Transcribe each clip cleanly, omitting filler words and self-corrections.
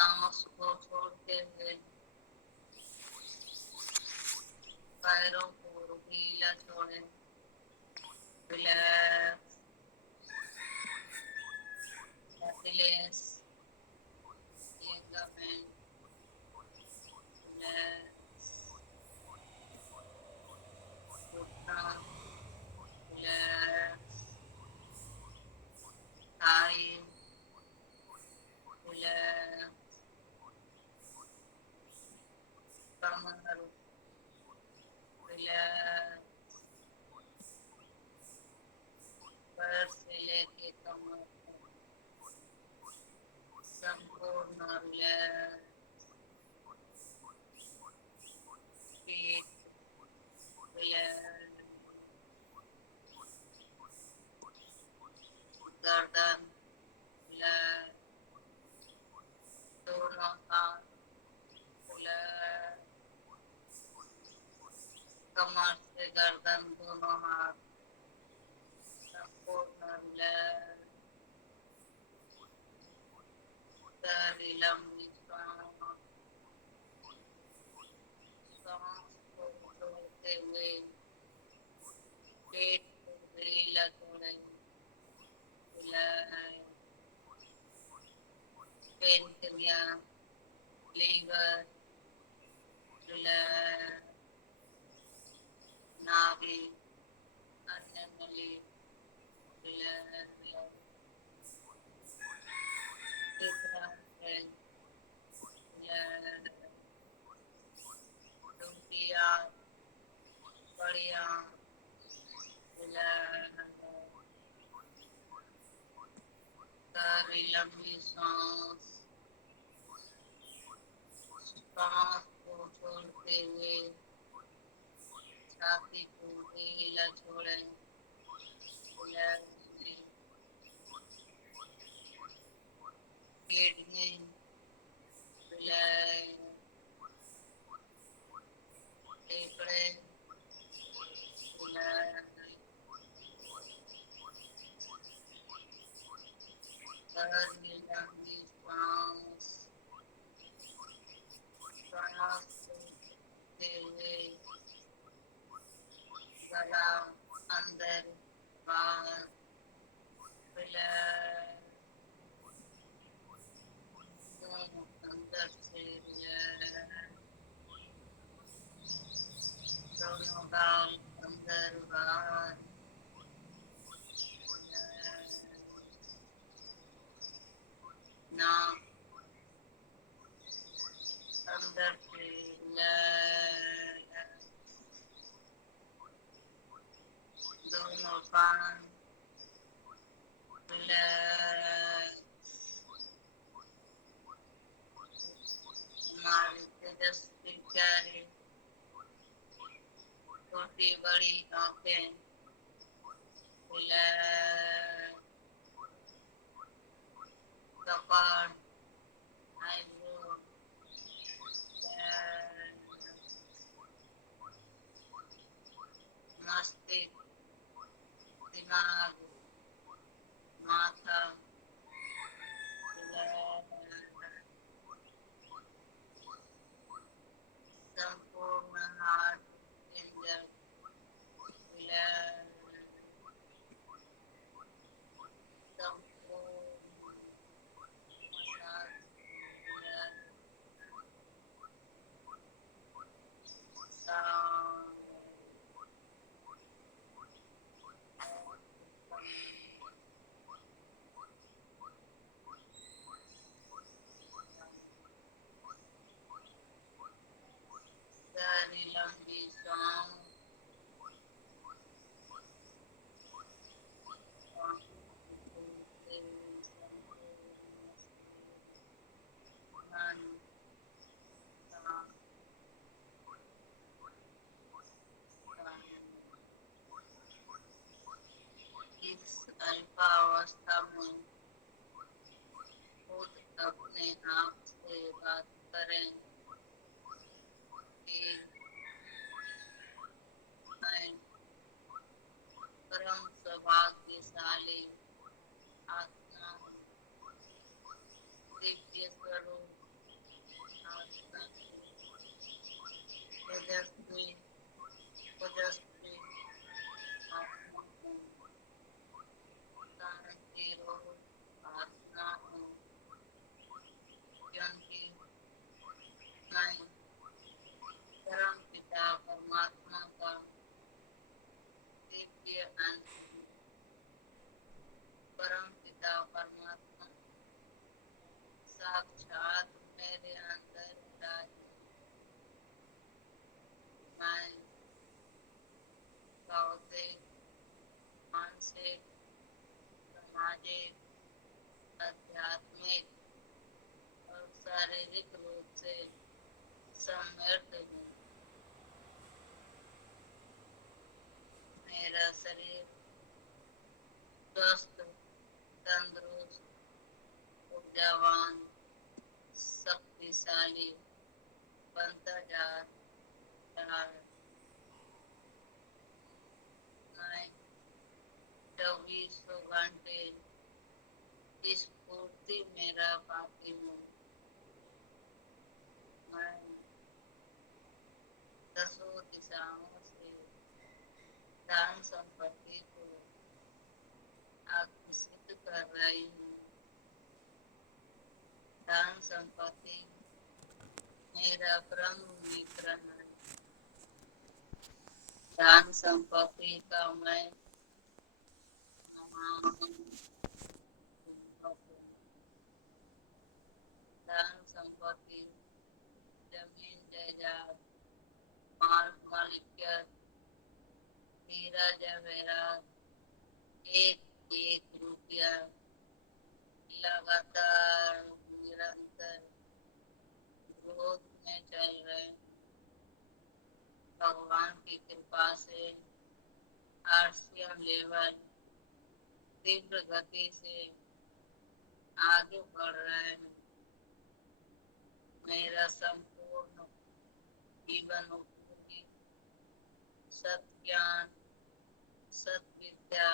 सांस को छोड़ते हुए पैरों को ढीला छोड़ें। रिलैक्स, हैप्पीनेस, लिगामेंट, रिलैक्स, घुटना, रिलैक्स, थाई, रिलैक्स, कमर, रिलैक्स, पैर से लेके कमर संपूर्ण रिलैक्स, पीठ रिलैक्स, गर्दन रिलैक्स, दोनों हाथ रिलैक्स, कमर से गर्दन दोनों हाथ संपूर्ण रिलैक्स, गहरी लंबी सांस, सांस को छोड़ते हुए पेट को ढीला छोड़ें। रिलैक्स, पेनक्रियास, लीवर रिलैक्स, नाभि, अन्ननली रिलैक्स, पित्ताशय रिलैक्स, टूटी आंख, बड़ी आंख रिलैक्स, गहरी लंबी सांस, सांस को छोड़ते हुए छाती को ढीला छोड़ें। रिलैक्स, किडनी रिलैक्स, फेफड़े रिलैक्स, गहरी लंबी सांस, सांस को छोड़ते हुए गला अंदर बाहर रिलैक्स, दोनों अंदर से रिलैक्स, दोनों गाल अंदर बाहर रिलैक्स, नाक अंदर से रिलैक्स, दोनों कान रिलैक्स, हमारी तेजस्वी प्यारी छोटी बड़ी आंखें रिलैक्स, कपाल, आईब्रो रिलैक्स, मस्तिष्क, दिमाग, माथा रिलैक्स, संपूर्ण हार्ट पिंजर रिलैक्स, संपूर्ण मसाज रिलैक्स, शांत गहरी लंबी सांस, मन शांत, इस अल्पावस्था में खुद अपने आप से बात करें कि मैं परम सौभाग्यशाली आत्मा हूँ, दिव्य स्वरूप शांति परम पिता परमात्मा साक्षात मेरे अंदर विराजमान। मैं भौतिक मानसिक सामाजिक आध्यात्मिक और शारीरिक रूप से समृद्ध हूँ। मेरा शरीर स्वस्थ तंदुरुस्त ऊर्जावान शक्तिशाली बनता जा रहा है। मैं 24 घंटे इस स्फूर्ति मेरा पाती हूँ। मैं दसों दिशाओं से धन संपत्ति को आकर्षित कर रही हूँ। धन संपत्ति मेरा ब्रह्म मित्र है। धन संपत्ति का मैं महान धन संपत्ति जमीन जायदाद मार्ग मालिकियत हीरा जवेरात एक एक रुपया लगातार निरंतर ग्रोथ में चल रहे। भगवान की कृपा से आरसीएम लेवल तीव्र गति से आगे बढ़ रहे हैं। मेरा संपूर्ण जीवन उपयोगी सत ज्ञान सत विद्या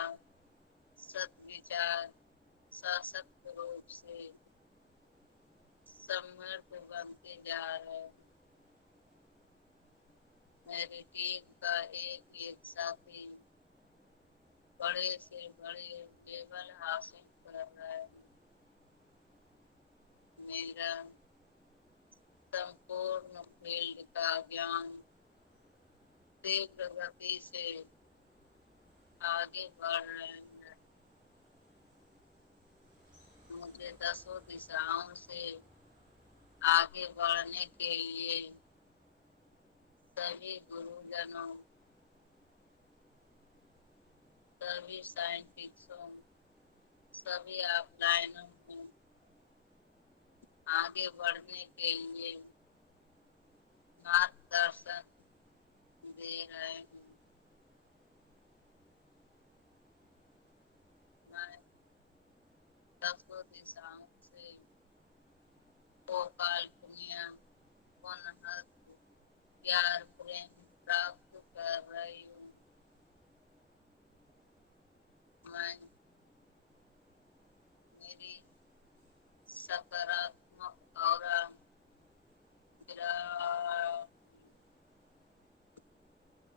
सत विचार सशक्त रूप से समृद्ध बनते जा रहे। मेरी टीम का एक एक साथी बड़े से बड़े लेवल हासिल कर रहा है। मेरा संपूर्ण फील्ड का ज्ञान तीव्र गति से आगे बढ़ रहे हैं। मुझे दसों दिशाओं से आगे बढ़ने के लिए सभी गुरुजनों सभी साइंटिस्टों सभी ऑफलाइनों को आगे बढ़ने के लिए मार्गदर्शन दे रहे हैं। मैं दसों दिशाओं से गोपाल पुनिया पुनः प्यार प्रेम प्राप्त कर रही हूँ। मैं मेरी सकारात्मक और विराट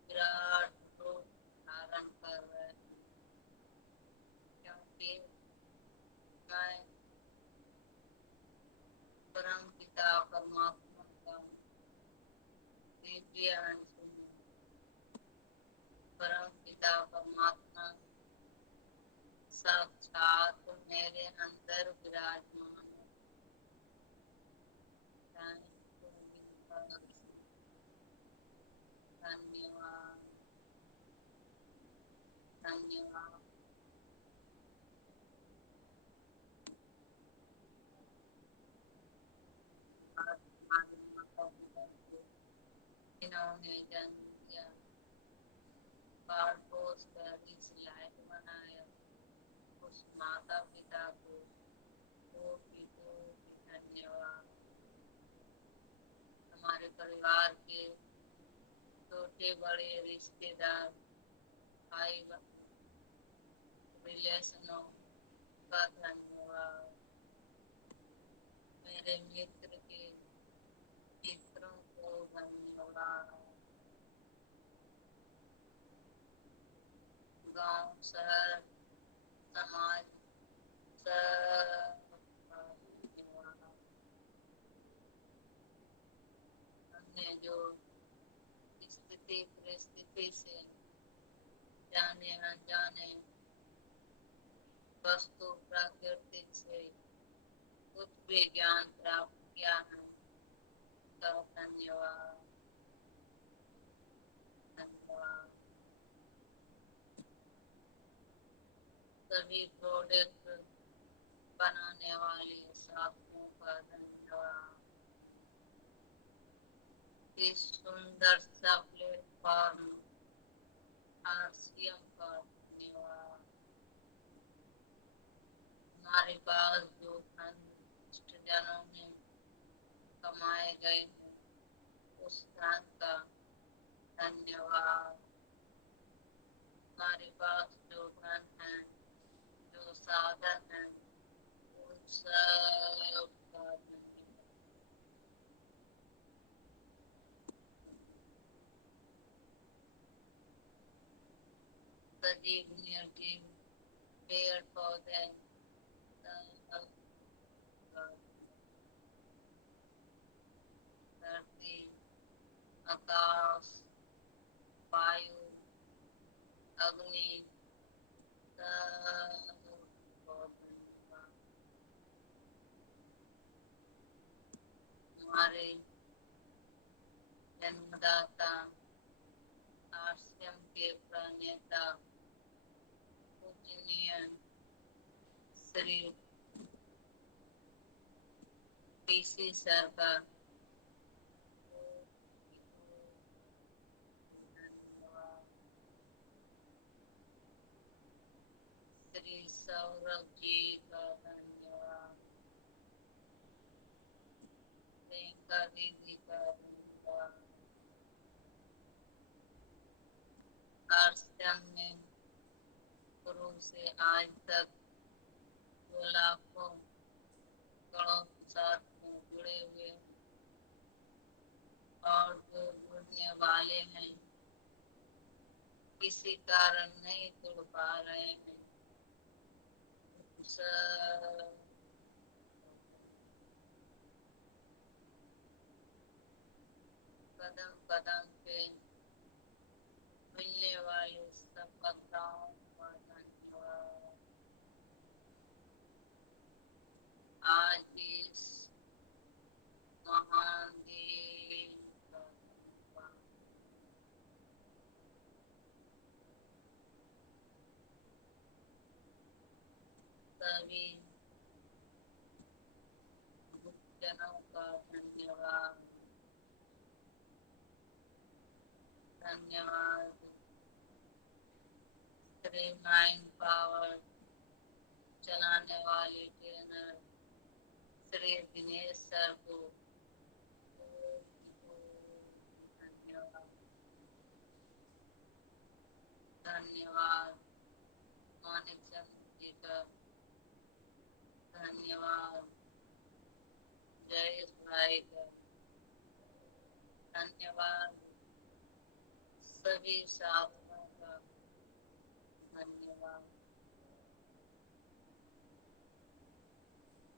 विराट रूप धारण कर रहे हैं। क्योंकि मैं परम पिता परमात्मा का दिव्य अंश हूँ। परम पिता परमात्मा साक्षात मेरे अंदर विराजमान है। धन्यवाद धन्यवाद। इन्होंने जन्म दिया बाल पोस कर इस लायक बनाया। उस माता पिता को कोटि कोटि धन्यवाद। हमारे परिवार के छोटे बड़े रिश्तेदार भाई रिलेशनों का धन्यवाद। मेरे मित्र के मित्रों को धन्यवाद। गांव शहर समाज सबका धन्यवाद। हमने जो स्थिति परिस्थिति से जाने अनजाने वस्तु प्रकृति से कुछ भी ज्ञान प्राप्त किया है तो धन्यवाद धन्यवाद। सभी प्रोडक्ट बनाने वाले साथियों का धन्यवाद। इस सुंदर सा प्लेटफॉर्म आरसीएम का धन्यवाद। हमारे पास जो धन जनों ने कमाए गए हैं उस धन का धन्यवाद। हमारे पास जो धन है जो साधन है उन सब का धन्यवाद। सजीव निर्जीव पेड़ पौधे धरती आकाश वायु अग्नि हमारे जन्मदाता आश्रम के प्रणेता पूजनीय श्री पीसी सर का धन्यवाद। श्री सौरभ जी का धन्यवाद। प्रियंका दीदी का धन्यवाद। आश्रम में गुरु से आज तक जो लाखों करोड़ साथ में जुड़े हुए और जो जुड़ने वाले हैं किसी कारण नहीं जुड़ पा रहे हैं कदम कदम पे मिलने वाली सफलताओं का धन्यवाद। आज इस महान दिन का धन्यवाद। सभी जनों का धन्यवाद धन्यवाद। श्री माइंड पावर चलाने वाले ट्रेनर श्री दिनेश सर को धन्यवाद धन्यवाद। मानिक चंद्र जी का धन्यवाद। जयेश भाई का धन्यवाद। सभी साधुओं का धन्यवाद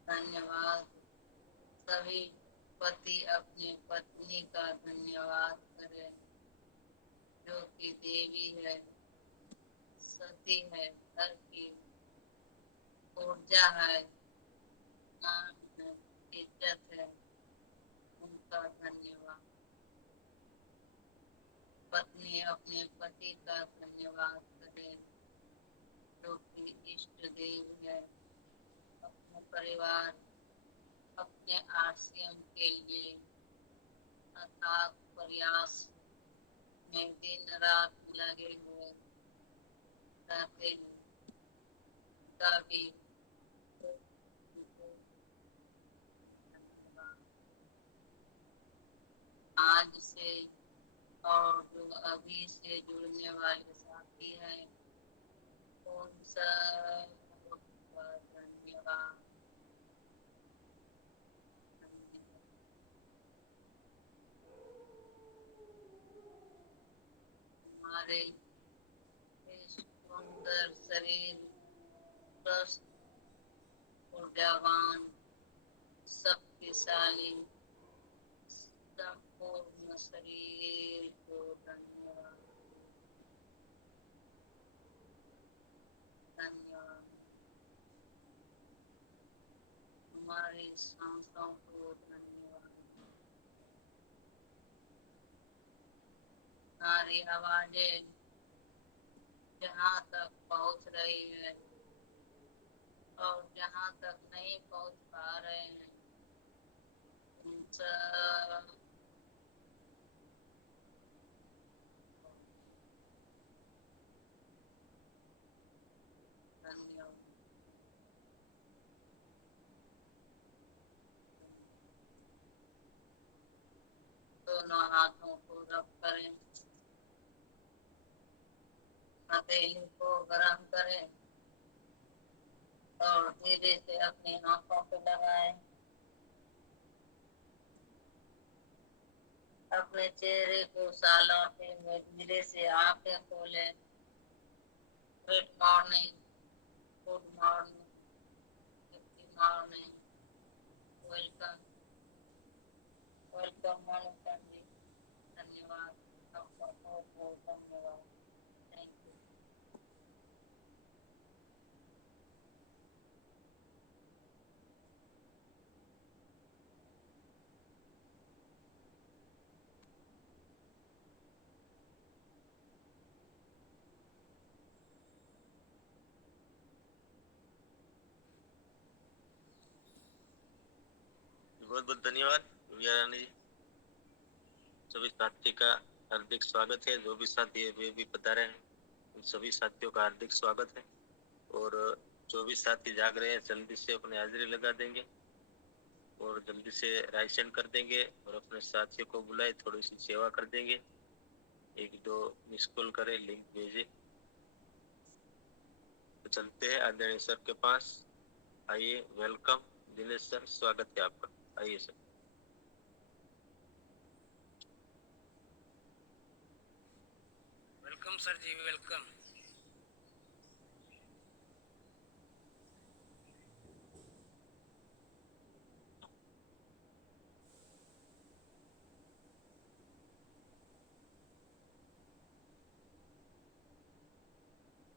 धन्यवाद। सभी पति अपने पत्नी का धन्यवाद करें जो कि देवी है सती है घर की ऊर्जा है मान है इज्जत है उनका धन्यवाद। पत्नी अपने पति का धन्यवाद करे जो कि इष्ट देव है। अपने परिवार अपने आरसीएम के लिए अथाक प्रयास में दिन रात लगे हुए रहते हैं तभी आज से और जो अभी से जुड़ने वाले साथी हैं उन सबका धन्यवाद। हमारे सुंदर शरीर स्वस्थ ऊर्जावान शक्तिशाली संपूर्ण शरीर को धन्यवाद हमारी सांसों को धन्यवाद। हमारी आवाजें जहाँ तक पहुँच रही है और जहाँ तक नहीं पहुँच पा रहे हैं, उन सब धन्यवाद। दोनों हाथों को रब करें, हथेली को गरम करें और धीरे से अपनी आंखों पे लगाएं। अपने चेहरे को सालाते हुए धीरे से आंखें खोलें। Good morning, good morning, good morning, welcome, welcome Monica ji, धन्यवाद, आपका बहुत बहुत धन्यवाद, थैंक यू। बहुत बहुत धन्यवाद विजया रानी जी। सभी साथी का हार्दिक स्वागत है। जो भी साथी वे भी पधारे हैं, उन सभी साथियों का हार्दिक स्वागत है। और जो भी साथी जाग रहे हैं जल्दी से अपनी हाजिरी लगा देंगे और जल्दी से राइशन कर देंगे और अपने साथियों को बुलाए, थोड़ी सी सेवा कर देंगे। एक दो मिस कॉल करे, लिंक भेजे। तो चलते हैं आदरणीय सर के पास। आइए, वेलकम दिनेश सर, स्वागत है आपका। आइए सर। वेलकम सर जी, वेलकम।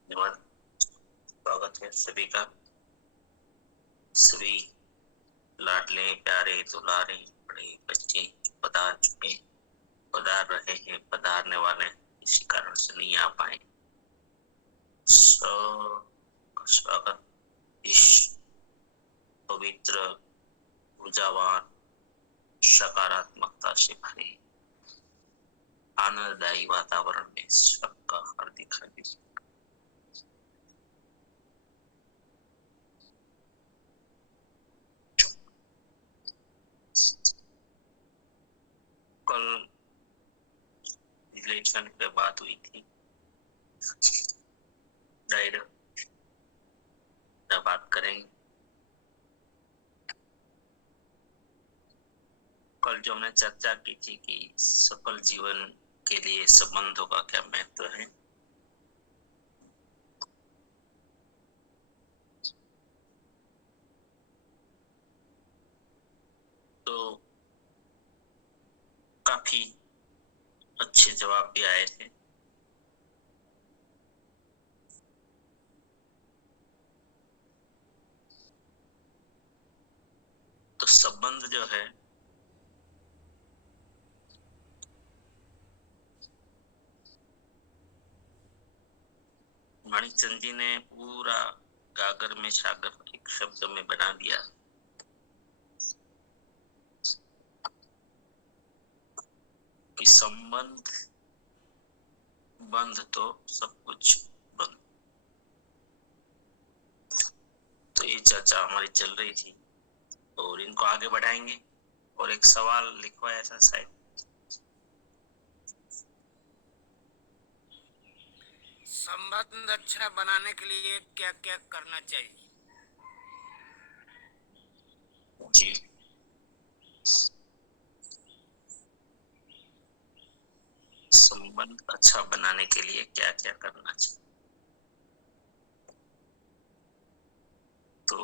धन्यवाद, स्वागत है सभी का। सभी लाडले प्यारे दुलारे बड़े बच्चे पधार चुके, पधार रहे हैं, पधारने वाले किसी कारण से नहीं आ पाए। स्वागत इस पवित्र, ऊर्जावान, सकारात्मकता से भरे आनंददायी वातावरण में सबका हार्दिक हार्दिक। कल इलेक्शन पे बात हुई थी, डायरेक्ट बात करेंगे। कल जो हमने चर्चा की थी कि सफल जीवन के लिए संबंधों का क्या महत्व है, तो काफी अच्छे जवाब भी आए थे। तो संबंध जो है मणिचंद जी ने पूरा गागर में सागर एक शब्द में बना दिया कि संबंध बंध तो सब कुछ बंद। तो ये चर्चा हमारी चल रही थी और इनको आगे बढ़ाएंगे। और एक सवाल लिखवाया था शायद, संबंध अच्छा बनाने के लिए क्या क्या करना चाहिए? जी संबंध अच्छा बनाने के लिए क्या क्या करना चाहिए। तो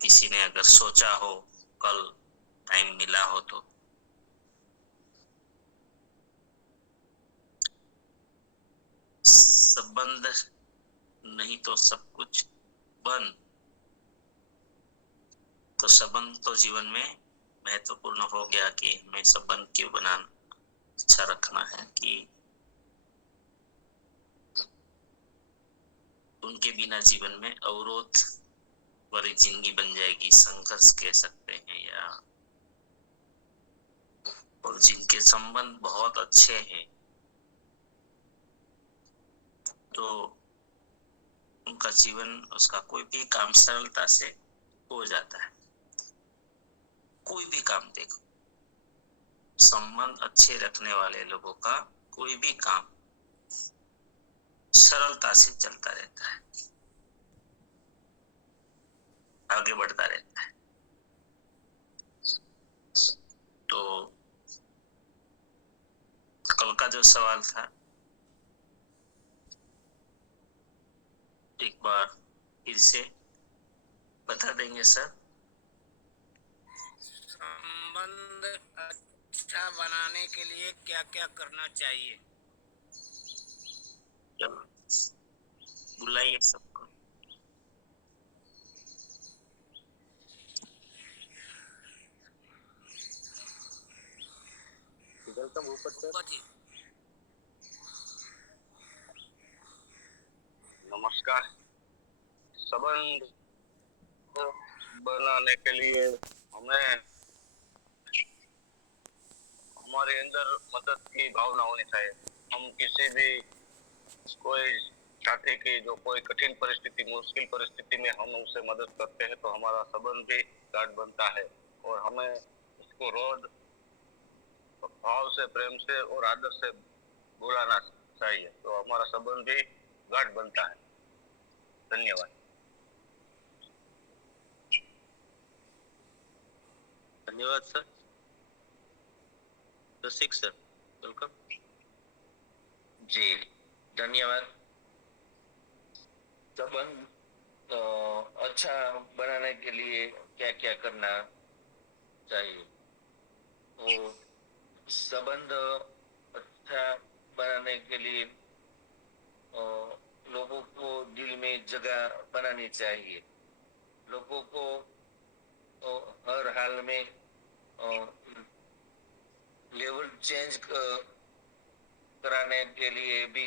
किसी ने अगर सोचा हो, कल टाइम मिला हो, तो संबंध नहीं तो सब कुछ बंद। तो संबंध तो जीवन में महत्वपूर्ण हो गया कि हमें संबंध क्यों बनाना, अच्छा रखना है कि उनके बिना जीवन में अवरोध वाली जिंदगी बन जाएगी, संघर्ष कह सकते हैं या, और जिनके संबंध बहुत अच्छे हैं तो उनका जीवन, उसका कोई भी काम सरलता से हो जाता है। कोई भी काम देखो, संबंध अच्छे रखने वाले लोगों का कोई भी काम सरलता से चलता रहता है, आगे बढ़ता रहता है। तो कल का जो सवाल था एक बार फिर से बता देंगे सर? संबंध अच्छा बनाने के लिए क्या क्या करना चाहिए? चलो बुलाइए सबको। वेलकम ऊपर सर। बताइए। नमस्कार। संबंध बनाने के लिए हमें हमारे अंदर मदद की भावना होनी चाहिए। हम किसी भी कोई साथी की जो कोई कठिन परिस्थिति, मुश्किल परिस्थिति में हम उसे मदद करते हैं तो हमारा संबंध भी गाढ़ बनता है और हमें उसको रोज भाव से, प्रेम से और आदर से बुलाना चाहिए तो हमारा संबंध भी गाढ़ बनता है। धन्यवाद। धन्यवाद सर। रसिक सर वेलकम। जी धन्यवाद। संबंध अच्छा बनाने के लिए क्या क्या करना चाहिए? वो संबंध अच्छा बनाने के लिए लोगों को दिल में जगह बनानी चाहिए। लोगों को हर हाल में लेवल चेंज कराने के लिए भी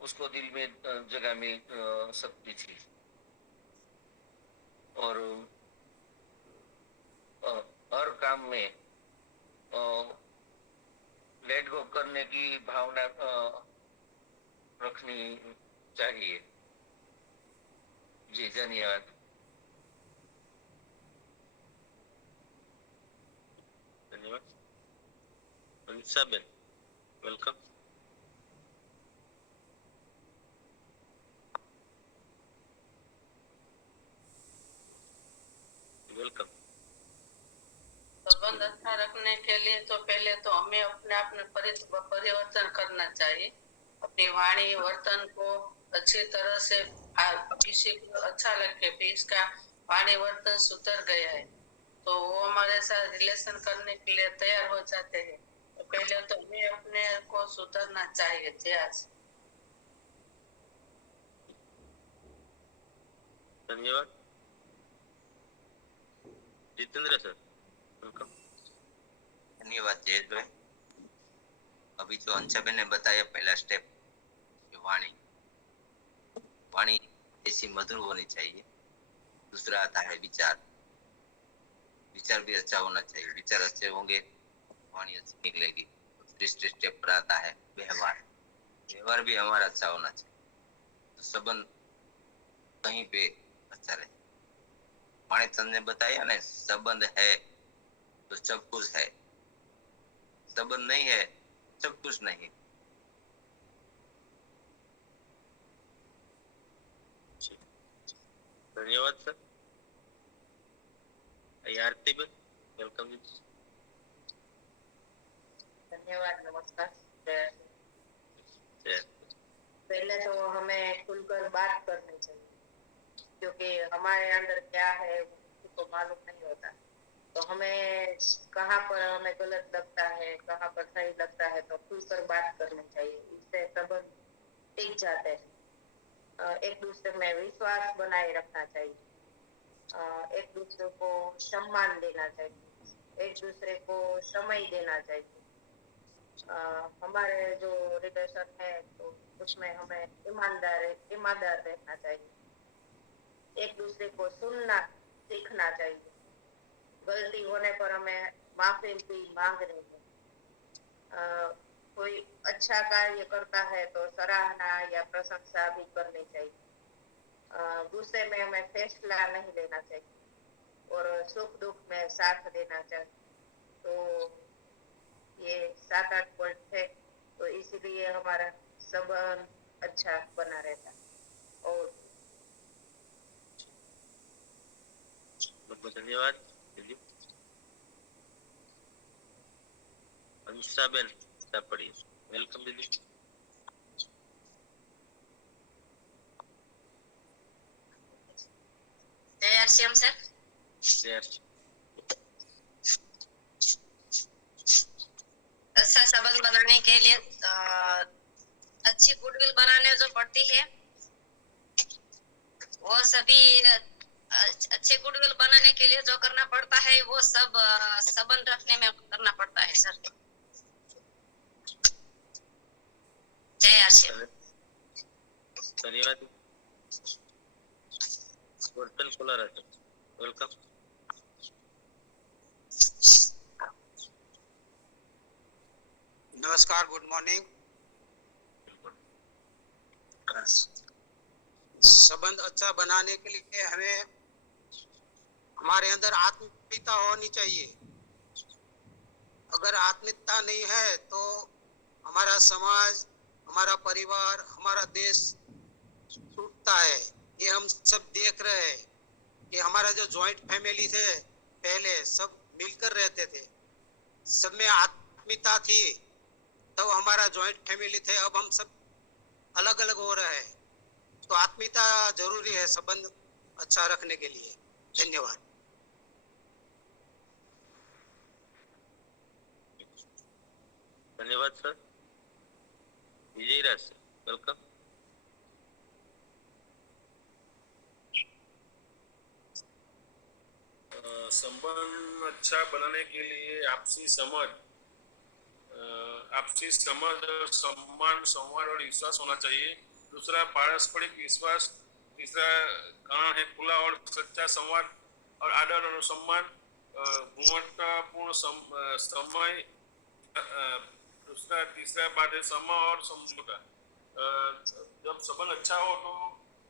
उसको दिल में जगह मिल सकती थी और हर काम में लेट गो करने की भावना रखनी चाहिए। जी धन्यवाद। धन्यवाद। Anisha Ben welcome. वेलकम। संबंध अच्छा रखने के लिए तो पहले तो हमें अपने आप में परिवर्तन करना चाहिए। अपनी वाणी वर्तन को अच्छी तरह से किसी को अच्छा लगे कि इसका वाणी वर्तन सुधर गया है तो वो हमारे साथ रिलेशन करने के लिए तैयार हो जाते हैं। तो पहले तो हमें अपने को सुधरना चाहिए। जयास। धन्यवाद। Jitendra sir welcome. धन्यवाद जयेश भाई। अभी जो अंशाबेन ने बताया पहला स्टेप, वाणी वाणी ऐसी मधुर होनी चाहिए। दूसरा आता है विचार। विचार भी अच्छा होना चाहिए। विचार अच्छे होंगे वाणी अच्छी निकलेगी। तीसरे स्टेप पर आता है व्यवहार। व्यवहार भी हमारा अच्छा होना चाहिए तो संबंध कहीं पे अच्छा रहे। माने चंद ने बताया ना, संबंध है तो सब कुछ है, संबंध नहीं है सब कुछ नहीं। धन्यवाद सर। आरती बेन वेलकम। धन्यवाद। नमस्कार। जय। पहले तो हमें खुलकर बात करनी चाहिए क्योंकि हमारे अंदर क्या है किसी को मालूम नहीं होता। तो हमें कहाँ पर हमें गलत लगता है, कहाँ पर सही लगता है तो खुलकर बात करनी चाहिए। इससे संबंध टिक जाते हैं। एक दूसरे में विश्वास बनाए रखना चाहिए। एक दूसरे को सम्मान देना चाहिए, एक दूसरे को समय देना चाहिए। हमारे जो रिलेशन है तो उसमें हमें ईमानदार रहना चाहिए, एक दूसरे को सुनना सीखना चाहिए, गलती होने पर हमें माफी भी मांगनी है। कोई अच्छा कार्य करता है तो सराहना या प्रशंसा भी करनी चाहिए। गुस्से में हमें फैसला नहीं लेना चाहिए और सुख दुख में साथ देना चाहिए। तो ये 7-8 पॉइंट है, तो इसीलिए हमारा संबंध अच्छा बना रहता है। और बहुत बहुत धन्यवाद दीदी। अंशाबेन सापड़िए, वेलकम दीदी। जय आरसीएम सर। अच्छा संबंध बनाने के लिए अच्छी गुडविल बनाने जो पड़ती है, वो सभी अच्छे गुडविल बनाने के लिए जो करना पड़ता है वो सब संबंध रखने में करना पड़ता है सर। जय आरसीएम। धन्यवाद। वर्तन खुला रहता, वेलकम। नमस्कार, गुड मॉर्निंग। संबंध अच्छा बनाने के लिए हमें हमारे अंदर आत्मीयता होनी चाहिए। अगर आत्मीयता नहीं है तो हमारा समाज, हमारा परिवार, हमारा देश टूटता है। ये हम सब देख रहे हैं कि हमारा जो जॉइंट फैमिली थे, पहले सब मिलकर रहते थे, सब में आत्मीयता थी, तब तो हमारा जॉइंट फैमिली थे। अब हम सब अलग अलग हो रहे हैं, तो आत्मीयता जरूरी है संबंध अच्छा रखने के लिए। धन्यवाद। धन्यवाद सर। विजय राज, वेलकम। संबंध अच्छा बनाने के लिए आपसी समझ और सम्मान, संवाद और विश्वास होना चाहिए। दूसरा पारस्परिक विश्वास। तीसरा कारण है खुला और सच्चा संवाद और आदर और सम्मान। गुणवत्तापूर्ण समय। तीसरा बात है समय और समझौता। जब संबंध अच्छा हो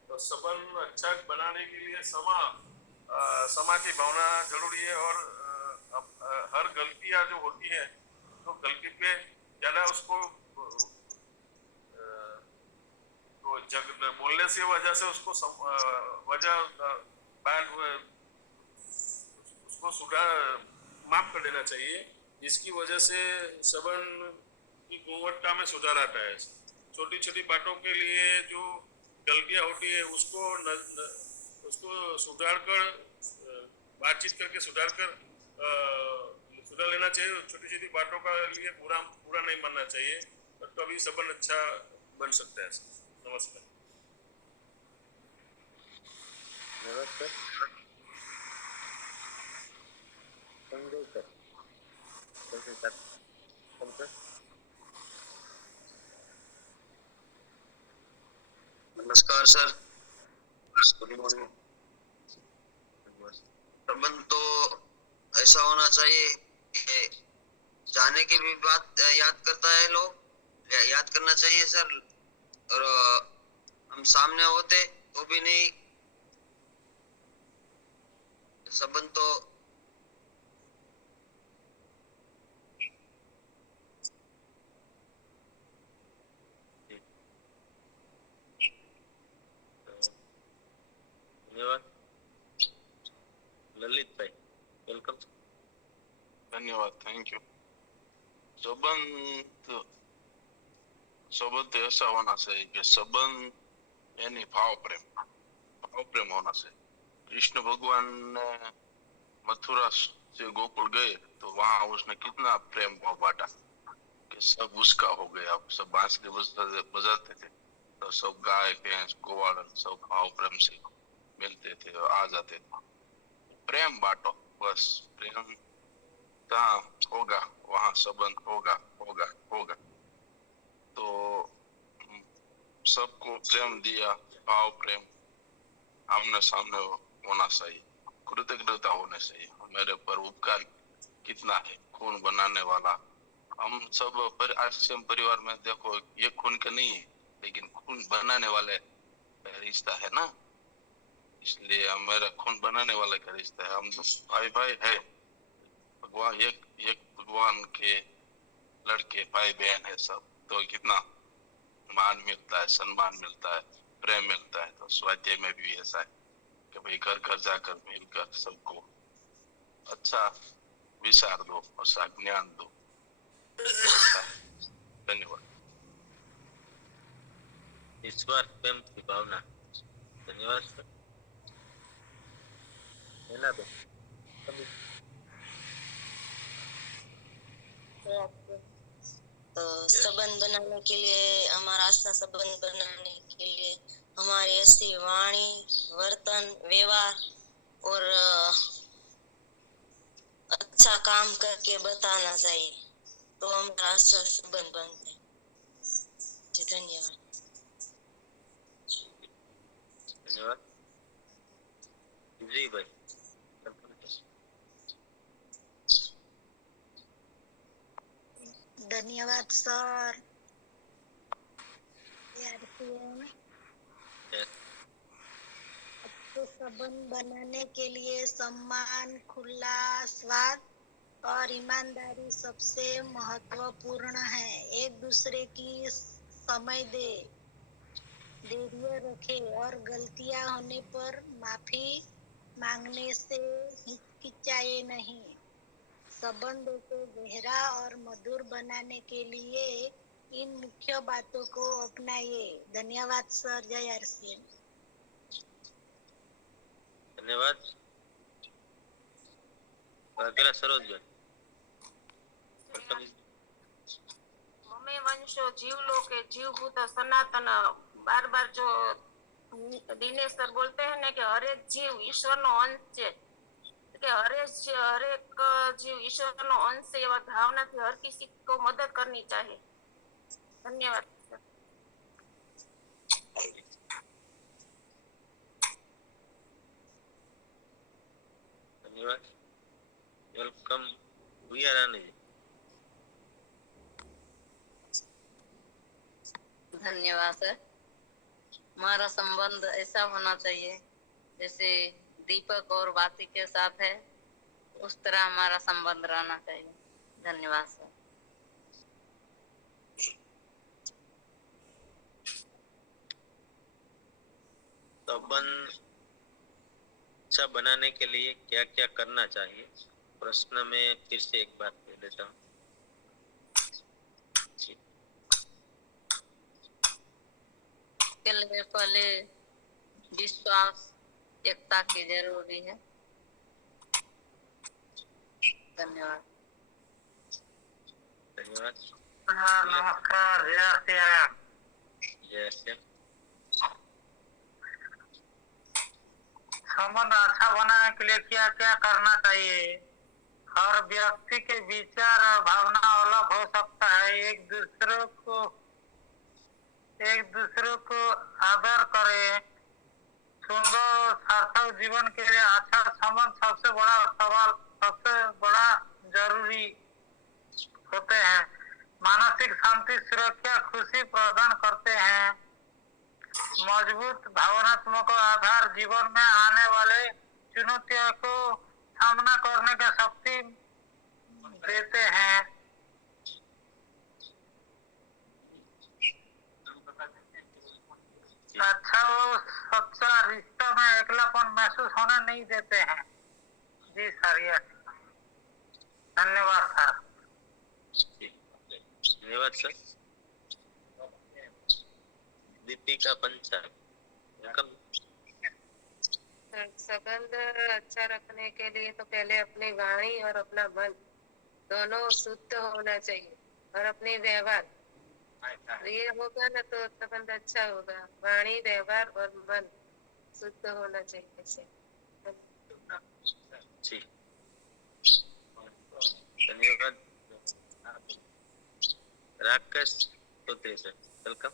तो संबंध अच्छा बनाने के लिए समा की भावना जरूरी है। और हर गलतियां जो होती है तो गलती पे ज्यादा उसको तो बोलने से वजह से उसको उसको माफ कर देना चाहिए, जिसकी वजह से संबंध की गुणवत्ता में सुधार आता है। छोटी छोटी बातों के लिए जो गलतियां होती है उसको सुधार कर, बातचीत करके सुधार लेना चाहिए। छोटी छोटी बातों का लिए पूरा नहीं मानना चाहिए, तभी संबंध अच्छा बन सकता है। नमस्कार। नमस्कार सर। Good morning. संबंध तो ऐसा होना चाहिए कि जाने की भी बात याद करता है, लोग याद करना चाहिए सर। और हम सामने होते तो भी नहीं, संबंध तो ललित भाई, वेलकम। धन्यवाद, थैंक यू। संबंध ऐसा होना चाहिए कि संबंध यानी भाव प्रेम होना चाहिए। कृष्ण भगवान ने मथुरा से गोकुल गए तो वहां उसने कितना प्रेम भाव बांटा कि सब उसका हो गया। सब बांसुरी बजाते थे तो सब गाय भैंस ग्वाल सब भाव प्रेम से मिलते थे और आ जाते थे। प्रेम बांटो, बस प्रेम जहाँ होगा वहाँ संबंध होगा होगा होगा। तो सबको प्रेम दिया, भाव प्रेम आमने सामने होना चाहिए, कृतज्ञता होनी चाहिए। मेरे पर उपकार कितना है, खून बनाने वाला। हम सब आश्रम परिवार में देखो ये खून के नहीं है, लेकिन खून बनाने वाले रिश्ता है ना, इसलिए मेरा खून बनाने वाले का रिश्ता है। हम भाई भाई है, भगवान एक एक भगवान के लड़के भाई बहन है सब। तो कितना मान मिलता है, सम्मान मिलता है, प्रेम मिलता है। तो स्वाध्याय में भी ऐसा है कि भाई घर घर जाकर मिलकर सबको अच्छा विचार दो, अच्छा ज्ञान दो। धन्यवाद। ईश्वर प्रेम की भावना। धन्यवाद सर। है तो तो संबंध बनाने के लिए, हमारा अच्छा संबंध बनाने के लिए हमारी ऐसी वाणी, वर्तन, व्यवहार और अच्छा काम करके बताना चाहिए, तो हमारा अच्छा संबंध बनते हैं। जी धन्यवाद। धन्यवाद जी भाई। धन्यवाद सर। अच्छे संबंध बनाने के लिए सम्मान, खुला स्वाद और ईमानदारी सबसे महत्वपूर्ण है। एक दूसरे की समय दे, धैर्य रखे और गलतियां होने पर माफी मांगने से हिचकिचाए नहीं। संबंधों को गहरा और मधुर बनाने के लिए इन मुख्य बातों को अपनाइए। धन्यवाद सर। जय आरसीएम। धन्यवाद। अगला सरोज भाई। ममे वंशो जीवलो के जीवभूत सनातन। बार बार जो दिनेश सर बोलते हैं ना कि हर एक जीव ईश्वर नो अंश है, कि हर एक जीव ईश्वर नो अंश है, एवं भावना थी हर किसी को मदद करनी चाहिए। धन्यवाद सर। धन्यवाद। वेलकम भैया रानी जी। धन्यवाद सर। हमारा संबंध ऐसा होना चाहिए जैसे दीपक और बाती के साथ है, उस तरह हमारा संबंध रहना चाहिए। धन्यवाद सर। संबंध अच्छा बनाने के लिए क्या क्या करना चाहिए, प्रश्न में फिर से एक बात कह देता हूँ। पहले विश्वास, एकता की जरूरी है। धन्यवाद। धन्यवाद। नमस्कार। जय श्री संबंध अच्छा बनाने के लिए क्या क्या करना चाहिए? हर व्यक्ति के विचार और भावना अलग हो सकता है। एक दूसरे को आदर करें। सुंदर और सार्थक जीवन के लिए अच्छा संबंध सबसे बड़ा जरूरी होते हैं। मानसिक शांति, सुरक्षा, खुशी प्रदान करते हैं। मजबूत भावनात्मक आधार जीवन में आने वाले चुनौतियों को सामना करने की शक्ति देते हैं। अच्छा वो सच्चा रिश्ता में अकेलापन महसूस होने नहीं देते हैं। जी सर। ये धन्यवाद सर। धन्यवाद सर। दीपिका पंचाल। संबंध अच्छा रखने के लिए तो पहले अपनी वाणी और अपना मन दोनों शुद्ध होना चाहिए, और अपने व्यवहार, ये होगा ना तो संबंध अच्छा होगा। वाणी, व्यवहार और मन शुद्ध होना चाहिए। जी धन्यवाद Rakesh Chaudhary sir welcome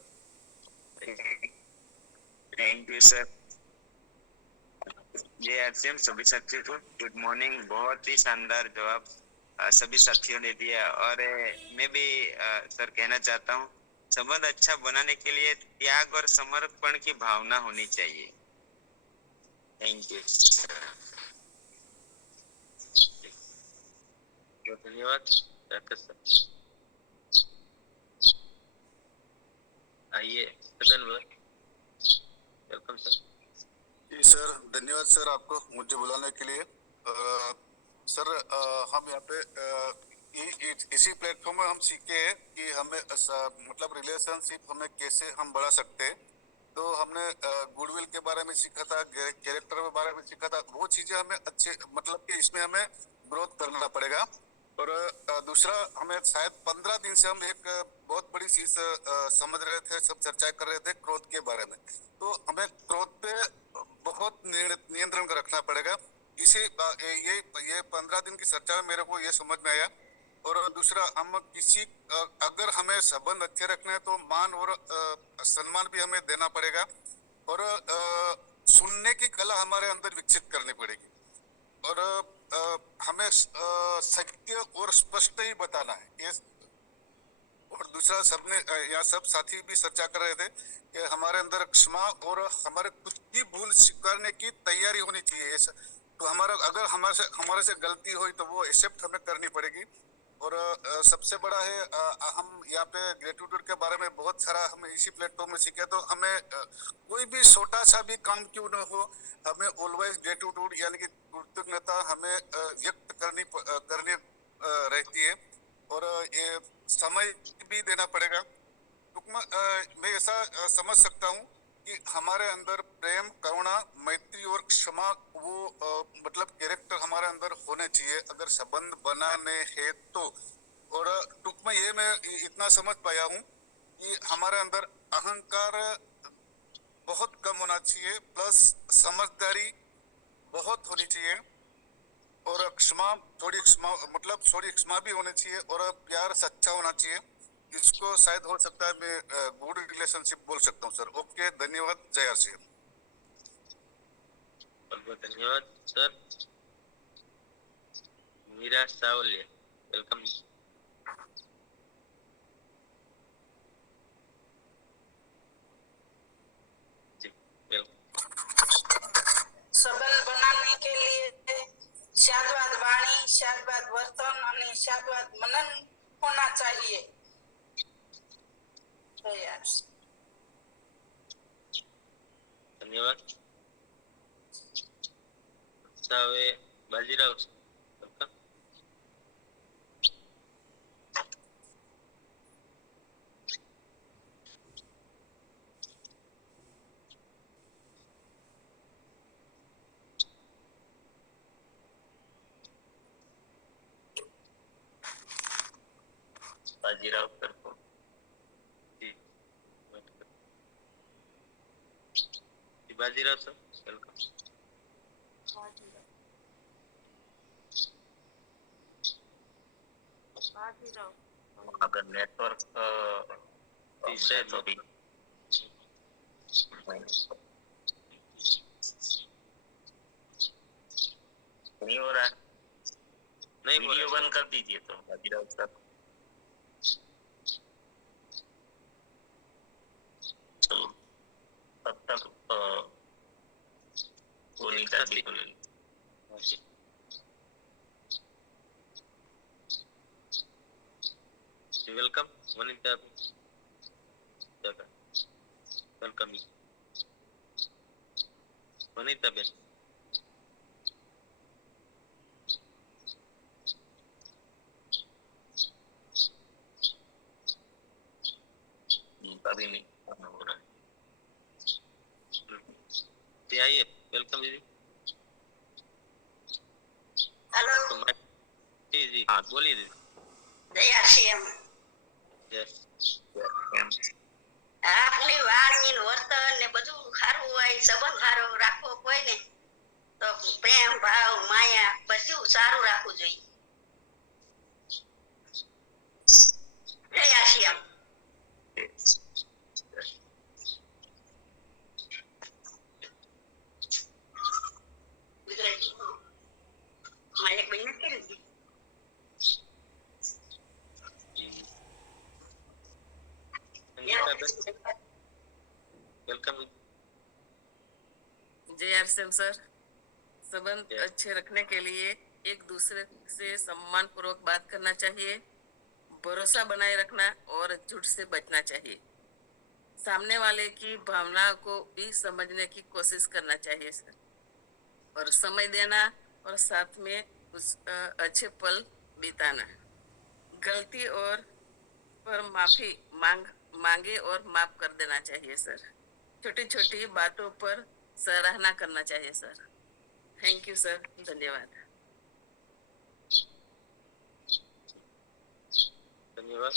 thank you sir. जय आरसीएम सभी साथियों को गुड मॉर्निंग। बहुत ही शानदार जवाब सभी साथियों ने दिया और मैं भी सर कहना चाहता हूँ संबंध अच्छा बनाने के लिए त्याग और समर्पण की भावना होनी चाहिए। Thank you. धन्यवाद राकेश सर। आइए सदन वेलकम सर। जी सर धन्यवाद सर आपको मुझे बुलाने के लिए। सर हम यहाँ पे इसी प्लेटफॉर्म में हम सीखे हैं कि हमें मतलब रिलेशनशिप हमें कैसे हम बढ़ा सकते हैं। तो हमने गुडविल के बारे में सीखा था, कैरेक्टर के बारे में सीखा था। वो चीजें हमें अच्छे मतलब कि इसमें हमें ग्रोथ करना पड़ेगा। और दूसरा हमें शायद 15 दिन से हम एक बहुत बड़ी चीज समझ रहे थे, सब चर्चा कर रहे थे क्रोध के बारे में। तो हमें क्रोध पे बहुत नियंत्रण रखना पड़ेगा। इसी ये 15 दिन की चर्चा में मेरे को ये समझ में आया। और दूसरा हम किसी अगर हमें संबंध अच्छे रखने हैं तो मान और सम्मान भी हमें देना पड़ेगा। और सुनने की कला हमारे अंदर विकसित करनी पड़ेगी। और हमें सत्य और स्पष्ट ही बताना है ये। और दूसरा सबने यहाँ सब साथी भी चर्चा कर रहे थे कि हमारे अंदर क्षमा और हमारे खुद की भूल स्वीकारने की तैयारी होनी चाहिए। तो हमारा अगर हमारे से गलती हुई तो वो एक्सेप्ट हमें करनी पड़ेगी। और सबसे बड़ा है हम यहाँ पे ग्रेटिट्यूड के बारे में बहुत सारा हम इसी प्लेटफॉर्म में सीखे। तो हमें कोई भी छोटा सा भी काम क्यों ना हो हमें ऑलवेज ग्रेटिट्यूड यानी कि कृतज्ञता हमें व्यक्त करनी रहती है। और ये समय भी देना पड़ेगा। मैं ऐसा समझ सकता हूँ कि हमारे अंदर प्रेम, करुणा, मैत्री और क्षमा वो मतलब कैरेक्टर हमारे अंदर होने चाहिए अगर संबंध बनाने हैं तो। और टूक में ये मैं इतना समझ पाया हूँ कि हमारे अंदर अहंकार बहुत कम होना चाहिए, प्लस समझदारी बहुत होनी चाहिए। और क्षमा थोड़ी क्षमा भी होनी चाहिए। और प्यार सच्चा होना चाहिए। इसको शायद हो सकता है मैं गुड रिलेशनशिप बोल सकता हूँ सर। ओके धन्यवाद। जय आरसीएम। बहुत धन्यवाद सर। मीरा सावलिया वेलकम। जी संबंध बनाने के लिए शादवाद वाणी, शादवाद वर्तन और शादवाद मनन होना चाहिए। धन्यवाद। सावे बाजीराव वेलकम। बाजीराव सर को बाजीराव सर वेलकम। अगर नेटवर्क तीसरे तो भी नहीं हो रहा है। नहीं वीडियो बंद कर दीजिए तो बाजीराव सर। तो तब तक वनीता जी को welcome. Vanita welcome. Vanita Ben अभी नहीं हो रहा है। जी आइए वेलकम दीदी। हेलो जी जी हाँ बोलिए दीदी। जय आरसीएम। આપની વાણી વર્તન ને બધું સારું હોય, સંબંધ સારો રાખવો કોઈ ને તો પ્રેમ ભાવ જોઈએ. જય આશિયામ. ગુજરાતી મારે એક મહિના કરી દીધી. वेलकम। जय आरसीएम सर। संबंध अच्छे रखने के लिए एक दूसरे से सम्मान पूर्वक बात करना चाहिए, भरोसा बनाए रखना और झूठ से बचना चाहिए। सामने वाले की भावना को भी समझने की कोशिश करना चाहिए सर, और समय देना और साथ में उस अच्छे पल बिताना। गलती और पर माफी मांगे और माफ कर देना चाहिए सर। छोटी छोटी बातों पर सराहना करना चाहिए सर। थैंक यू सर, धन्यवाद। धन्यवाद।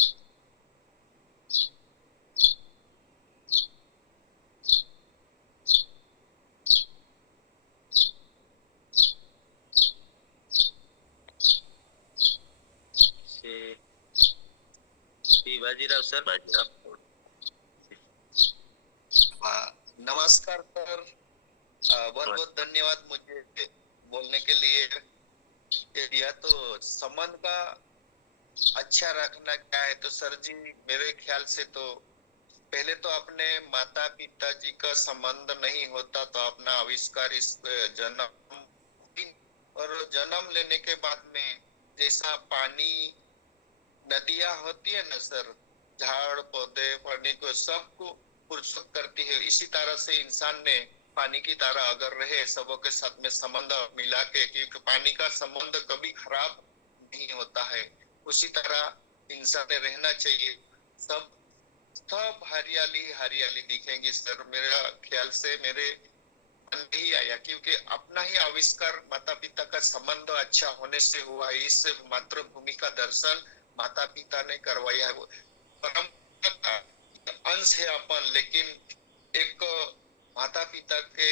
बाजीराव सर। नमस्कार सर, बहुत बहुत धन्यवाद मुझे बोलने के लिए दिया। तो संबंध का अच्छा रखना क्या है, तो सर जी मेरे ख्याल से तो पहले तो अपने माता पिताजी का संबंध नहीं होता तो अपना आविष्कार इस जन्म और जन्म लेने के बाद में जैसा पानी नदियां होती है ना सर, झाड़ पौधे पानी को सबको पुरुषों करती है, इसी तरह से इंसान ने पानी की तरह अगर रहे सबों के साथ में संबंध मिला के, क्योंकि पानी का संबंध कभी खराब नहीं होता है, उसी तरह इंसान ने रहना चाहिए। सब हरियाली हरियाली दिखेंगी सर। मेरा ख्याल से मेरे मन नहीं आया, क्योंकि अपना ही आविष्कार माता पिता का संबंध अच्छा होने से हुआ। इस मातृभूमि का दर्शन माता पिता ने करवाया है। परंपरा का अंश है अपन, लेकिन एक माता पिता के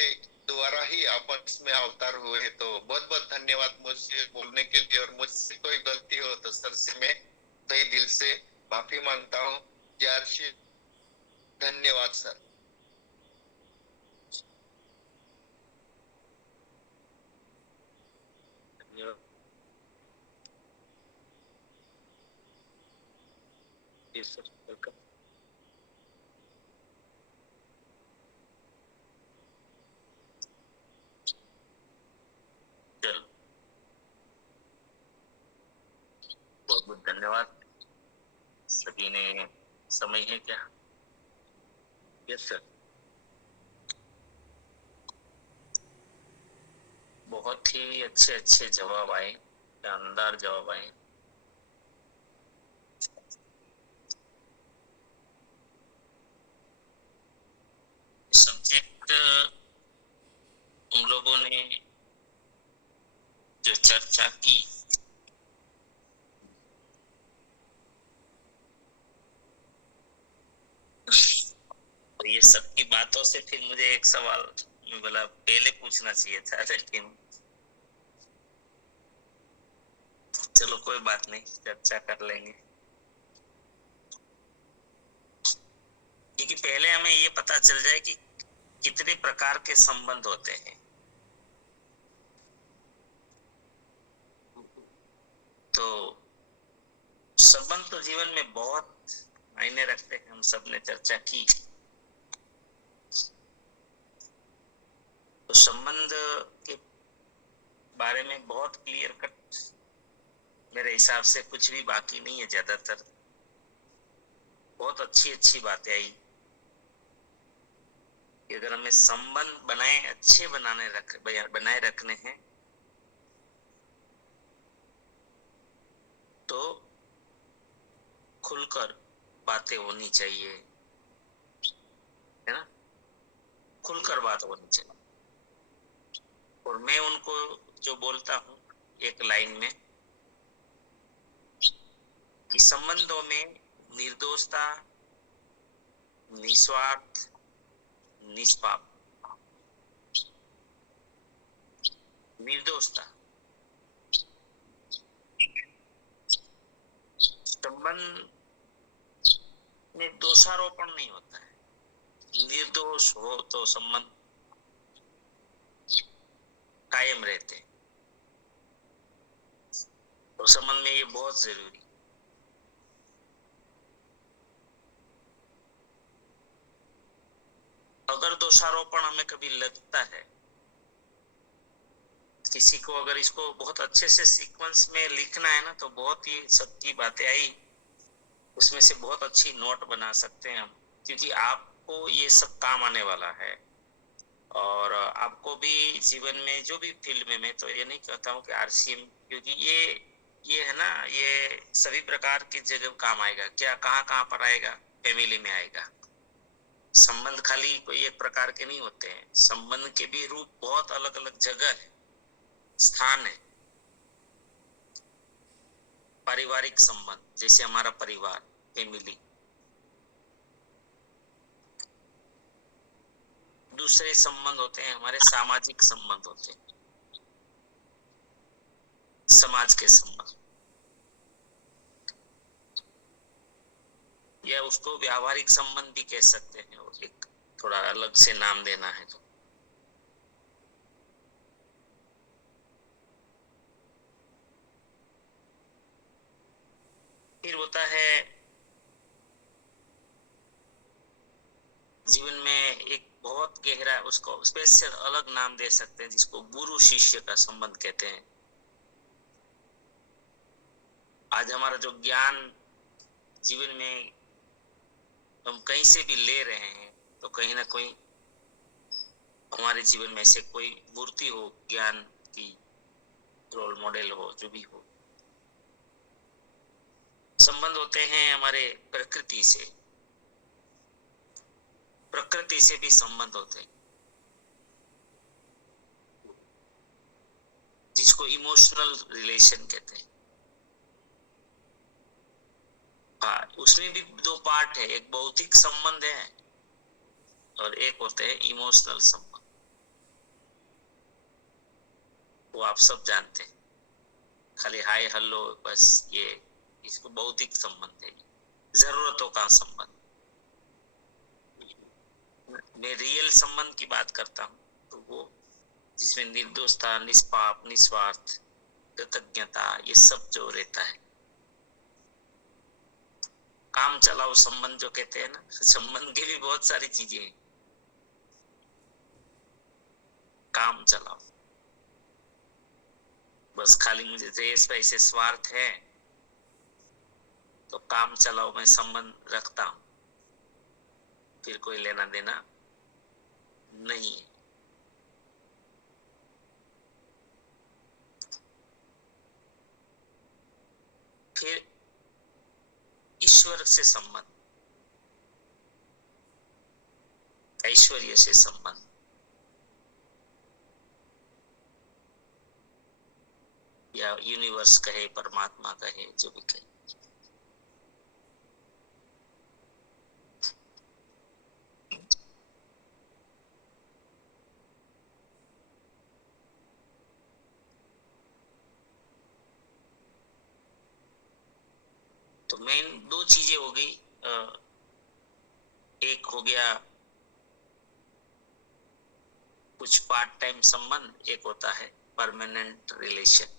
द्वारा ही अपन इसमें अवतार हुए। तो बहुत बहुत धन्यवाद मुझसे बोलने के लिए, और मुझसे कोई गलती हो तो सर से मैं तहे दिल से माफी मांगता हूँ। यार से धन्यवाद सर। धन्यवाद। Yes, sir. Welcome. चलो, बहुत बहुत धन्यवाद। सभी ने समय है क्या? Yes sir. बहुत ही अच्छे अच्छे जवाब आए, शानदार जवाब आए। सब्जेक्ट उन लोगों ने जो चर्चा की, और ये सबकी बातों से फिर मुझे एक सवाल बोला पहले पूछना चाहिए था, लेकिन चलो कोई बात नहीं, चर्चा कर लेंगे। क्योंकि पहले हमें ये पता चल जाए कि कितने प्रकार के संबंध होते हैं। तो संबंध तो जीवन में बहुत मायने रखते हैं, हम सब ने चर्चा की। तो संबंध के बारे में बहुत क्लियर कट मेरे हिसाब से कुछ भी बाकी नहीं है। ज्यादातर बहुत अच्छी अच्छी बातें आई कि अगर हमें संबंध अच्छे बनाए रखने हैं तो खुलकर बातें होनी चाहिए, है ना? खुलकर बात होनी चाहिए। और मैं उनको जो बोलता हूँ एक लाइन में कि संबंधों में निर्दोषता, निस्वार्थ, निष्पाप, निर्दोषता संबंध में दोषारोपण नहीं होता है, निर्दोष हो तो संबंध कायम रहते हैं। और संबंध में ये बहुत जरूरी। अगर दोषारोपण हमें कभी लगता है, किसी को अगर इसको बहुत अच्छे से सीक्वेंस में लिखना है ना, तो बहुत ही सबकी बातें आई, उसमें से बहुत अच्छी नोट बना सकते हैं हम, क्योंकि आपको ये सब काम आने वाला है। और आपको भी जीवन में जो भी फील्ड में, मैं तो ये नहीं कहता हूँ कि आरसीएम, क्योंकि ये है ना, ये सभी प्रकार की जगह काम आएगा। क्या कहाँ पर आएगा? फैमिली में आएगा। संबंध खाली कोई एक प्रकार के नहीं होते हैं, संबंध के भी रूप बहुत अलग अलग जगह है, स्थान है। पारिवारिक संबंध, जैसे हमारा परिवार, फैमिली। दूसरे संबंध होते हैं हमारे सामाजिक संबंध होते हैं, समाज के संबंध, या उसको व्यावहारिक संबंध भी कह सकते हैं, और एक थोड़ा अलग से नाम देना है तो। फिर होता है जीवन में एक बहुत गहरा, उसको स्पेशल अलग नाम दे सकते हैं, जिसको गुरु शिष्य का संबंध कहते हैं। आज हमारा जो ज्ञान जीवन में हम कहीं से भी ले रहे हैं, तो कहीं ना कहीं हमारे जीवन में से कोई मूर्ति हो, ज्ञान की रोल मॉडल हो, जो भी हो। संबंध होते हैं हमारे प्रकृति से, प्रकृति से भी संबंध होते हैं, जिसको इमोशनल रिलेशन कहते हैं। हाँ, उसमें भी दो पार्ट है, एक भौतिक संबंध है और एक होते हैं इमोशनल संबंध। वो आप सब जानते हैं, खाली हाय हेलो बस, ये इसको भौतिक संबंध है, जरूरतों का संबंध। मैं रियल संबंध की बात करता हूँ, तो वो जिसमें निर्दोषता, निष्पाप, निस्वार्थ, कृतज्ञता, ये सब जो रहता है। काम चलाओ संबंध जो कहते हैं ना, संबंध की भी बहुत सारी चीजें हैं। काम चलाओ, बस खाली मुझे देश पैसे स्वार्थ है तो काम चलाओ, मैं संबंध रखता हूं, फिर कोई लेना देना नहीं है। फिर ईश्वर से संबंध, ऐश्वर्य से संबंध, या यूनिवर्स कहे, परमात्मा कहे, जो भी कहे। तो मेन दो चीजें हो गई, एक हो गया कुछ पार्ट टाइम संबंध, एक होता है परमानेंट रिलेशन।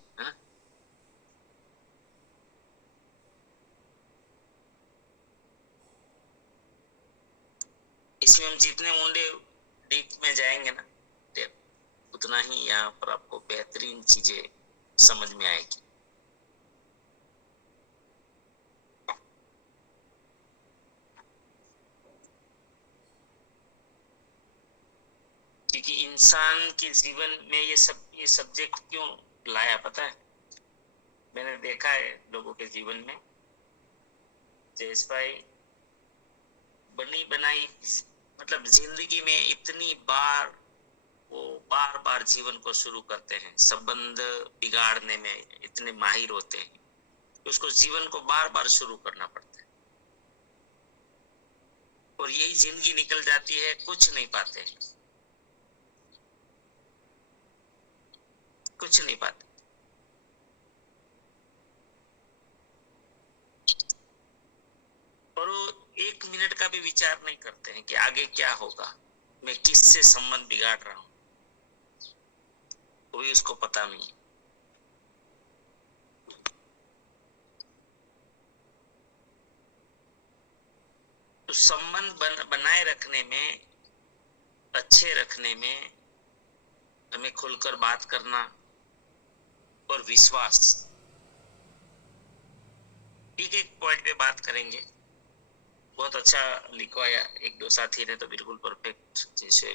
इसमें हम जितने ऊंडे डीप में जाएंगे ना, उतना ही यहाँ पर आपको बेहतरीन चीजें समझ में आएगी। क्योंकि इंसान के जीवन में ये सब्जेक्ट क्यों लाया पता है? मैंने देखा है लोगों के जीवन में, जयेश भाई, बनी बनाई मतलब जिंदगी में इतनी बार वो बार बार जीवन को शुरू करते हैं, संबंध बिगाड़ने में इतने माहिर होते हैं, उसको जीवन को बार बार शुरू करना पड़ता है, और यही जिंदगी निकल जाती है, कुछ नहीं पाते, कुछ नहीं पाते। मिनट का भी विचार नहीं करते हैं कि आगे क्या होगा, मैं किससे संबंध बिगाड़ रहा हूं, कोई उसको पता नहीं। तो संबंध बनाए रखने में, अच्छे रखने में हमें खुलकर बात करना और विश्वास, एक पॉइंट पे बात करेंगे। बहुत अच्छा लिखवाया एक दो साथी ने, तो बिल्कुल परफेक्ट, जैसे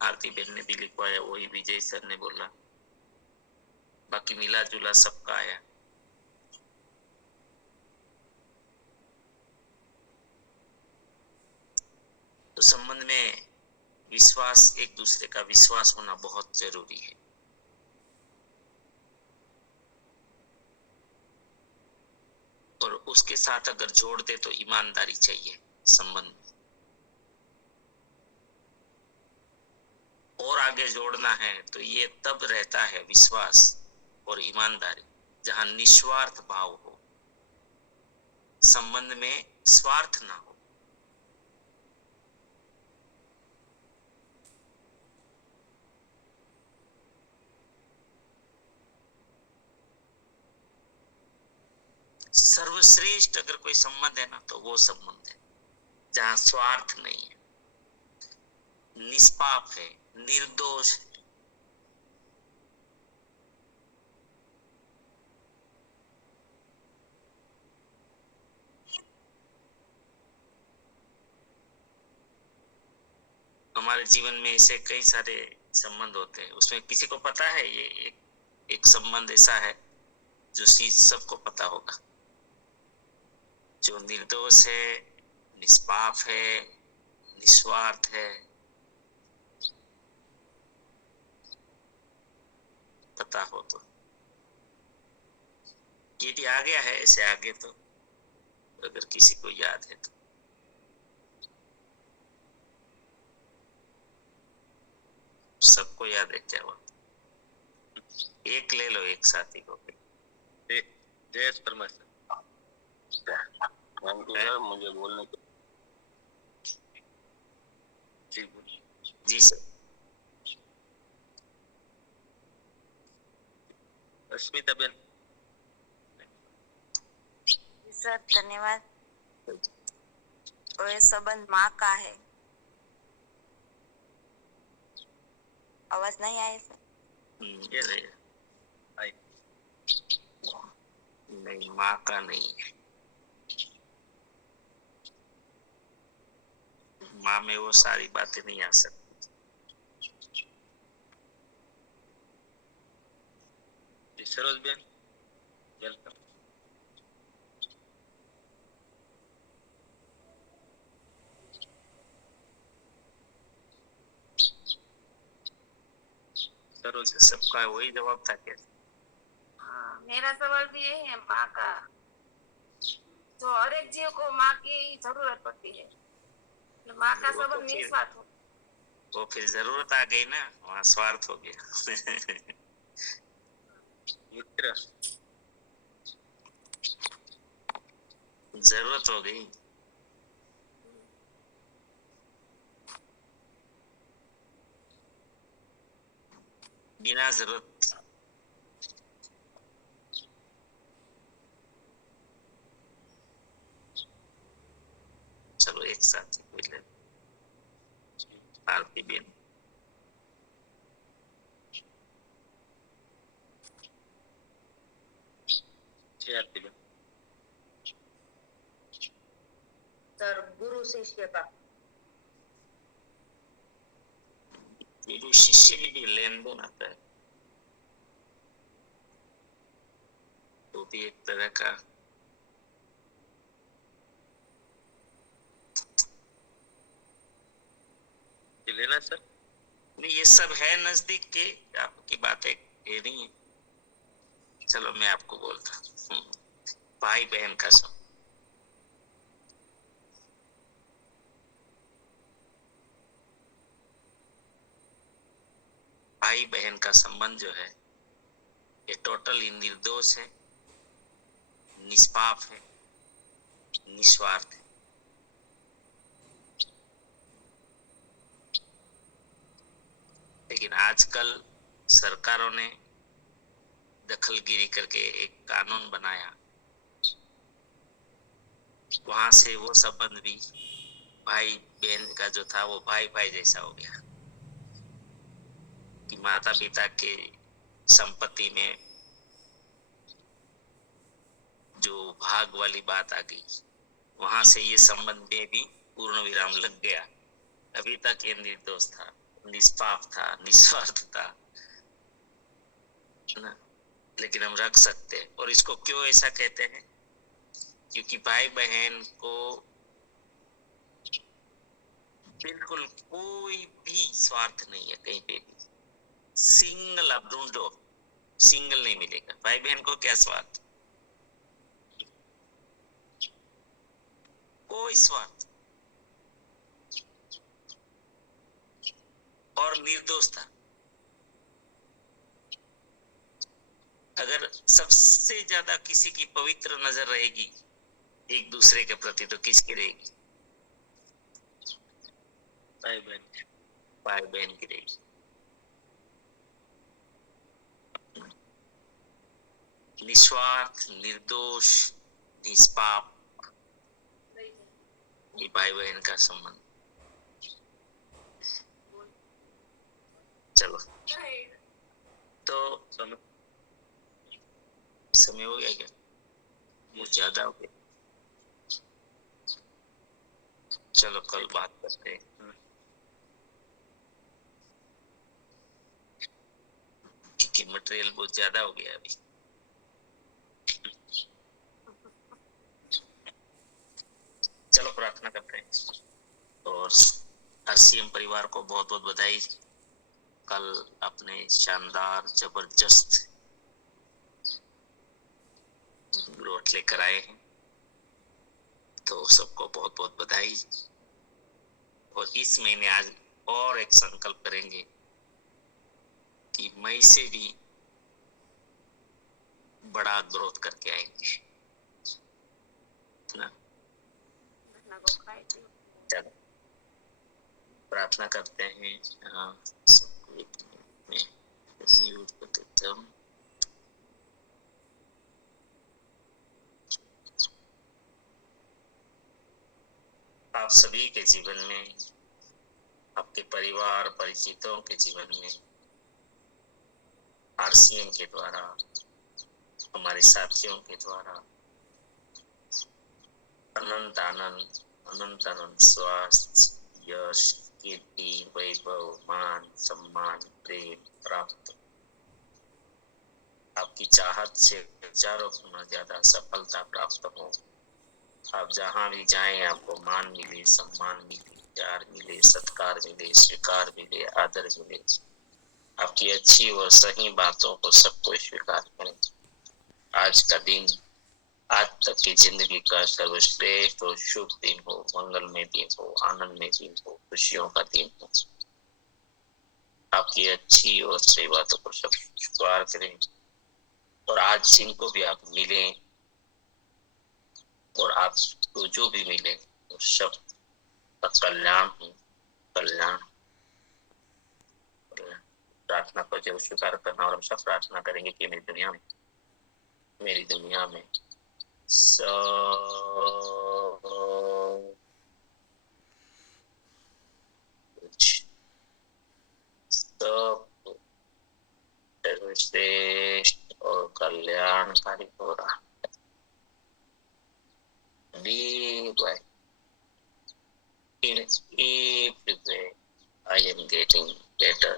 आरती बहन ने भी लिखवाया वही विजय सर ने बोला, बाकी मिला जुला सबका आया। तो संबंध में विश्वास, एक दूसरे का विश्वास होना बहुत जरूरी है। और उसके साथ अगर जोड़ दे तो ईमानदारी चाहिए संबंध में। और आगे जोड़ना है तो ये तब रहता है विश्वास और ईमानदारी जहां निस्वार्थ भाव हो, संबंध में स्वार्थ ना हो। सर्वश्रेष्ठ अगर कोई संबंध है ना तो वो संबंध है जहां स्वार्थ नहीं है, निष्पाप है, निर्दोष है। हमारे जीवन में ऐसे कई सारे संबंध होते हैं, उसमें किसी को पता है ये एक संबंध ऐसा है जो सबको पता होगा, जो निर्दोष है, निष्पाप है, निस्वार्थ है। पता हो तो यदि आ गया है ऐसे आगे, तो अगर किसी को याद है तो सबको याद है क्या हुआ? एक ले लो, एक साथी को। जय परमेश्वर। थैंक यू सर मुझे बोलने के। जी जी सर। अस्मिता बेन। सर धन्यवाद। और ये संबंध माँ का है। आवाज नहीं आई सर? ये नहीं, माँ का नहीं है। माँ में वो सारी बातें नहीं आ सकती। Saroj Ben welcome. सरोज सबका वही जवाब था क्या? मेरा सवाल भी यही है, माँ का, जो हर एक जीव को माँ की जरूरत पड़ती है, माँ का संबंध निस्वार्थ हो। वो फिर जरूरत आ गई ना, वहाँ स्वार्थ हो गया। मित्र जरूरत हो गई। बिना जरूरत चलो एक साथ ही ले। आरती बेन। आरती बेन। सर गुरु शिष्य का। गुरु शिष्य में भी लेन देन आता है, तो भी एक तरह का लेना सर। नहीं, ये सब है नजदीक के, आपकी बातें ये नहीं है। चलो मैं आपको बोलता हूँ, भाई बहन का संबंध। भाई बहन का संबंध जो है ये टोटली निर्दोष है, निष्पाप है, निस्वार्थ है। लेकिन आजकल सरकारों ने दखलगिरी करके एक कानून बनाया, वहां से वो संबंध भी भाई बहन का जो था वो भाई भाई जैसा हो गया कि माता पिता के संपत्ति में जो भाग वाली बात आ गई, वहां से ये संबंध में भी पूर्ण विराम लग गया। अभी तक ये निर्दोष था, निष्पाप था, निस्वार्थ था ना, लेकिन हम रख सकते हैं। और इसको क्यों ऐसा कहते हैं? क्योंकि भाई बहन को बिल्कुल कोई भी स्वार्थ नहीं है कहीं पे भी। सिंगल आप ढूंढो, सिंगल नहीं मिलेगा। भाई बहन को क्या स्वार्थ? कोई स्वार्थ। और निर्दोष था। अगर सबसे ज्यादा किसी की पवित्र नजर रहेगी एक दूसरे के प्रति तो किसकी रहेगी? भाई बहन की रहेगी। निस्वार्थ, निर्दोष, निष्पाप, ये भाई बहन का संबंध। चलो तो समय हो गया क्या? वो ज्यादा हो गया। चलो कल बात करते हैं, क्योंकि मटेरियल बहुत ज्यादा हो गया अभी। चलो प्रार्थना करते हैं। और आरसीएम परिवार को बहुत बहुत बधाई। कल अपने शानदार जबरदस्त ग्रोथ लेकर आए हैं, तो सबको बहुत बहुत बधाई। और इस महीने आज और एक संकल्प करेंगे कि मई से भी बड़ा ग्रोथ करके आएंगे ना। चलो प्रार्थना करते हैं। यूज कर देता हूँ। आप सभी के जीवन में, आपके परिवार परिचितों के जीवन में आरसीएम के द्वारा, हमारे साथियों के द्वारा अनंत आनंद, अनंत अनंत स्वास्थ्य, यश, कीर्ति, वैभव, मान, सम्मान, प्रेम प्राप्त। आपकी चाहत से हजारों गुना ज्यादा सफलता प्राप्त हो। आप जहां भी जाएं आपको मान मिले, सम्मान मिले, प्यार मिले, सत्कार मिले, स्वीकार मिले, आदर मिले। आपकी अच्छी और सही बातों को सबको स्वीकार करें। आज का दिन, आज तक की जिंदगी का सर्वश्रेष्ठ और शुभ दिन हो, मंगलमय दिन हो, आनंदमय दिन हो, खुशियों का दिन हो। आपकी अच्छी और सही बातों को सब स्वीकार करें। और आज जिनको भी आप मिले और आपको जो भी मिले वो सब का कल्याण हो, कल्याण। प्रार्थना को जब स्वीकार करना, और हम सब प्रार्थना करेंगे कि मेरी दुनिया में सब सर्वश्रेष्ठ और कल्याणकारी हो रहा। In every way, I am getting better.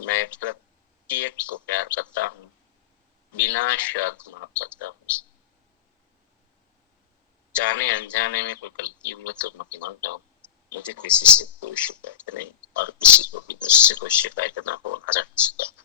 मैं प्रत्येक को प्यार करता हूँ, बिना शर्त माफ करता हूँ। जाने अनजाने में कोई गलती हुई तो माफी मांगता हूँ। मुझे किसी से कोई शिकायत नहीं, और किसी को भी मुझसे कोई शिकायत ना हो, ना रह सकता।